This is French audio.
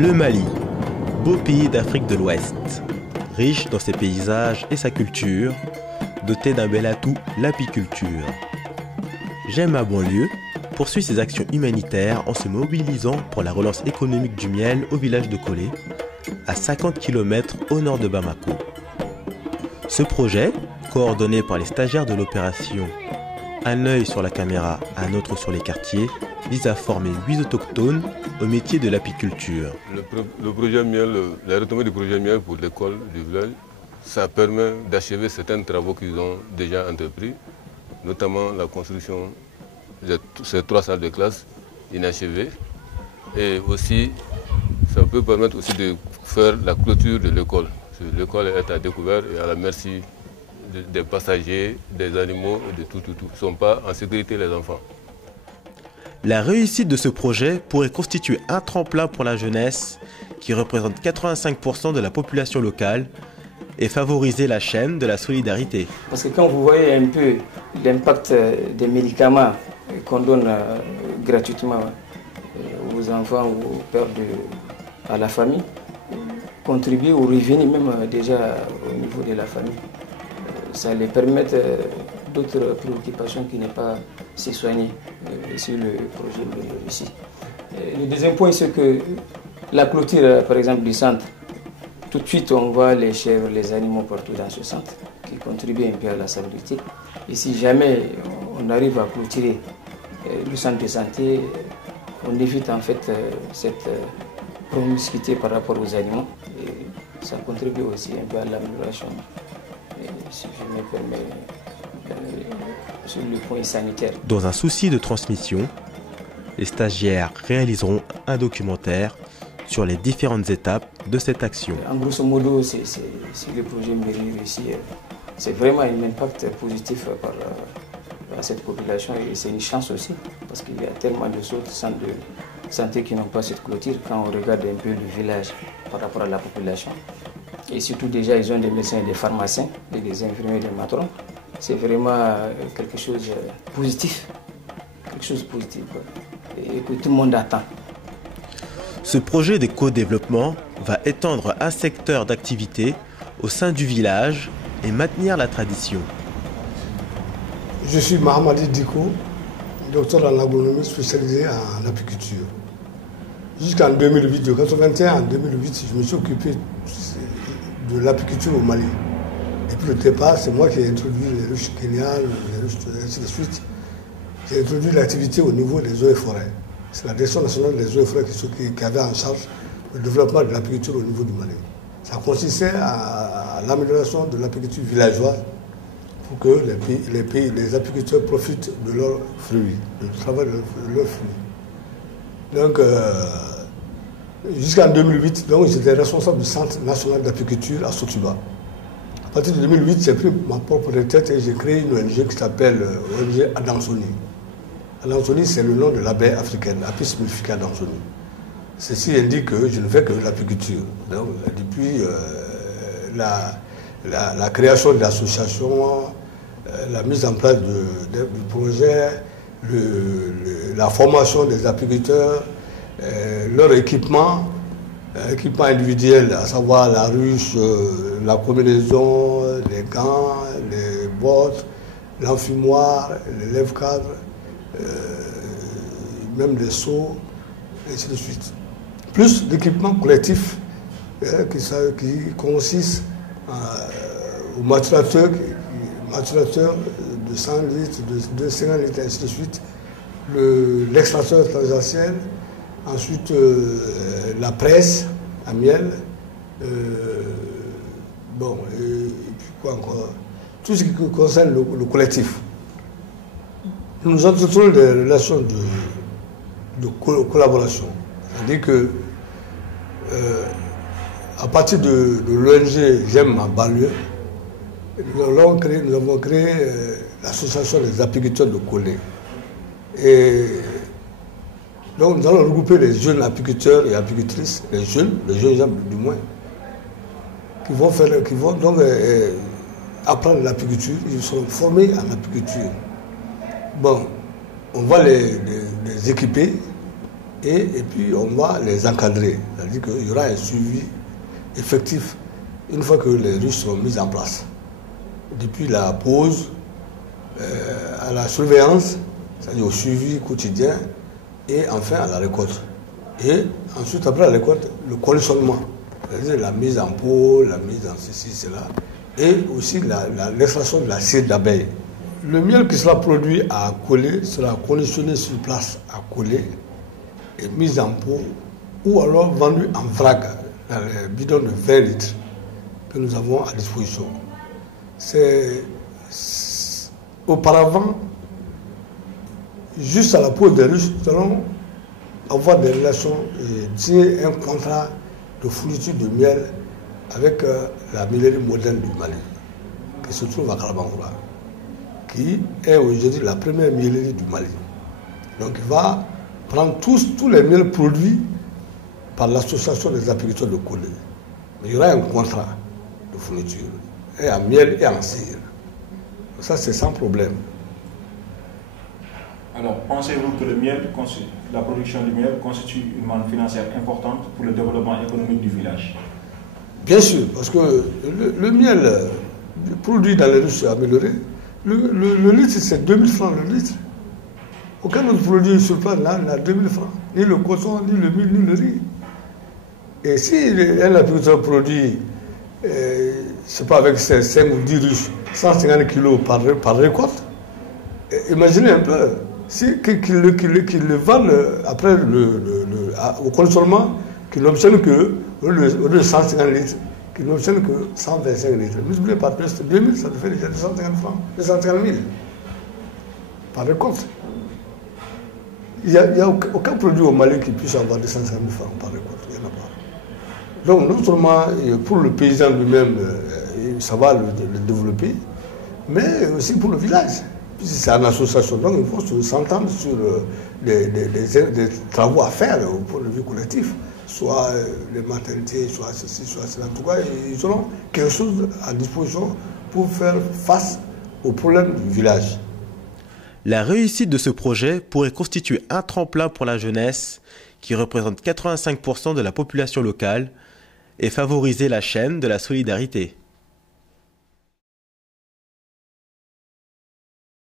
Le Mali, beau pays d'Afrique de l'Ouest, riche dans ses paysages et sa culture, doté d'un bel atout, l'apiculture. J'aime ma banlieue poursuit ses actions humanitaires en se mobilisant pour la relance économique du miel au village de Kolé, à 50 km au nord de Bamako. Ce projet, coordonné par les stagiaires de l'opération Un œil sur la caméra, un autre sur les quartiers, vise à former 8 autochtones au métier de l'apiculture. Le projet miel, la retombée du projet miel pour l'école du village, ça permet d'achever certains travaux qu'ils ont déjà entrepris, notamment la construction de ces 3 salles de classe inachevées. Et aussi, ça peut permettre aussi de faire la clôture de l'école. L'école est à découvert et à la merci des passagers, des animaux et de tout. Ils ne sont pas en sécurité, les enfants. La réussite de ce projet pourrait constituer un tremplin pour la jeunesse qui représente 85% de la population locale et favoriser la chaîne de la solidarité. Parce que quand vous voyez un peu l'impact des médicaments qu'on donne gratuitement aux enfants ou aux pères à la famille, contribuer au revenu même déjà au niveau de la famille, ça les permet d'autres préoccupations qui n'est pas se soigner sur le projet ici. Le deuxième point, c'est que la clôture, par exemple, du centre, tout de suite on voit les chèvres, les animaux partout dans ce centre qui contribuent un peu à la salubrité. Et si jamais on arrive à clôturer le centre de santé, on évite en fait cette promiscuité par rapport aux animaux. Et ça contribue aussi un peu à l'amélioration, si je me permets, sur le point sanitaire. Dans un souci de transmission, les stagiaires réaliseront un documentaire sur les différentes étapes de cette action. En grosso modo, c'est le projet Mairie ici. C'est vraiment un impact positif à cette population et c'est une chance aussi parce qu'il y a tellement de autres centres de santé qui n'ont pas cette clôture quand on regarde un peu le village par rapport à la population. Et surtout déjà, ils ont des médecins et des pharmaciens, et des infirmiers et des matrons. C'est vraiment quelque chose de positif. Quelque chose de positif et que tout le monde attend. Ce projet de co-développement va étendre un secteur d'activité au sein du village et maintenir la tradition. Je suis Mahamadi Diko, docteur en agronomie spécialisé en apiculture. Jusqu'en 2008, de 1981 en 2008, je me suis occupé de l'apiculture au Mali. Et puis le départ, c'est moi qui ai introduit les ruches kéniales, les ruches, ainsi de suite. J'ai introduit l'activité au niveau des eaux et forêts. C'est la Direction nationale des eaux et forêts qui avait en charge le développement de l'apiculture au niveau du Mali. Ça consistait à l'amélioration de l'apiculture villageoise pour que les apiculteurs profitent de leurs fruits, du travail de leurs fruits. Donc, jusqu'en 2008, j'étais responsable du Centre national d'apiculture à Sotuba. À partir de 2008, j'ai pris ma propre retraite et j'ai créé une ONG qui s'appelle ONG Adansoni. Adansoni, c'est le nom de l'abeille africaine, Apis mellifera adansoni. Ceci indique que je ne fais que l'apiculture. Donc, depuis la création de l'association, la mise en place du projet, la formation des apiculteurs, leur équipement individuel, à savoir la ruche, la combinaison, les gants, les bottes, l'enfumoir, les lèvres-cadres, même les seaux, et ainsi de suite. Plus d'équipements collectifs qui consistent au maturateur de 100 litres, de 50 litres, ainsi de suite, l'extracteur transactionnel, ensuite la presse à miel, et puis quoi encore, tout ce qui concerne le collectif. Nous entretenons des relations de collaboration. C'est-à-dire que à partir de l'ONG J'aime ma banlieue, nous avons créé l'association des apiculteurs de Kolé. Et donc nous allons regrouper les jeunes apiculteurs et apicultrices, les jeunes gens du moins, qui vont donc apprendre l'apiculture. Ils seront formés en apiculture. Bon, on va les équiper et puis on va les encadrer. C'est-à-dire qu'il y aura un suivi effectif une fois que les ruches seront mises en place. Depuis la pause, à la surveillance, c'est-à-dire au suivi quotidien, et enfin à la récolte. Et ensuite, après la récolte, le conditionnement, c'est-à-dire la mise en pot, la mise en ceci, cela, et aussi l'extraction de la cire d'abeille. Le miel qui sera produit à coller sera conditionné sur place à coller et mis en pot, ou alors vendu en vrac dans les bidons de 20 litres que nous avons à disposition. Auparavant, juste à la pose des ruches, nous allons avoir des relations et signer un contrat de fourniture de miel avec la miellerie moderne du Mali, qui se trouve à Kalabangoura, qui est aujourd'hui la première miellerie du Mali. Donc il va prendre tous les miels produits par l'association des apiculteurs de Kolé. Mais il y aura un contrat de fourniture, et en miel et en cire. Ça, c'est sans problème. Alors, pensez-vous que la production du miel constitue une manne financière importante pour le développement économique du village? Bien sûr, parce que le miel produit dans les ruches est amélioré. Le litre, c'est 2000 francs le litre. Aucun autre produit sur place n'a 2000 francs. Ni le coton, ni le mil, ni le riz. Et si un apiculteur produit, c'est pas avec ses 5 ou 10 ruches, 150 kilos par récolte, imaginez un peu, qu'il le vende après au conditionnement, qu'il n'obtienne que, au lieu de 150 litres, qu'il n'obtienne que 125 litres. Multiplié par 2000, ça te fait déjà 250 francs, 250 000 par récolte. Il n'y a aucun produit au Mali qui puisse avoir 250 000 francs par récolte. Il n'y en a pas. Donc, non seulement pour le paysan lui-même, ça va le développer, mais aussi pour le village. C'est une association, donc il faut s'entendre sur des travaux à faire au point de vue collectif, soit les maternités, soit ceci, soit cela. En tout cas, ils auront quelque chose à disposition pour faire face aux problèmes du village. La réussite de ce projet pourrait constituer un tremplin pour la jeunesse qui représente 85% de la population locale et favoriser la chaîne de la solidarité.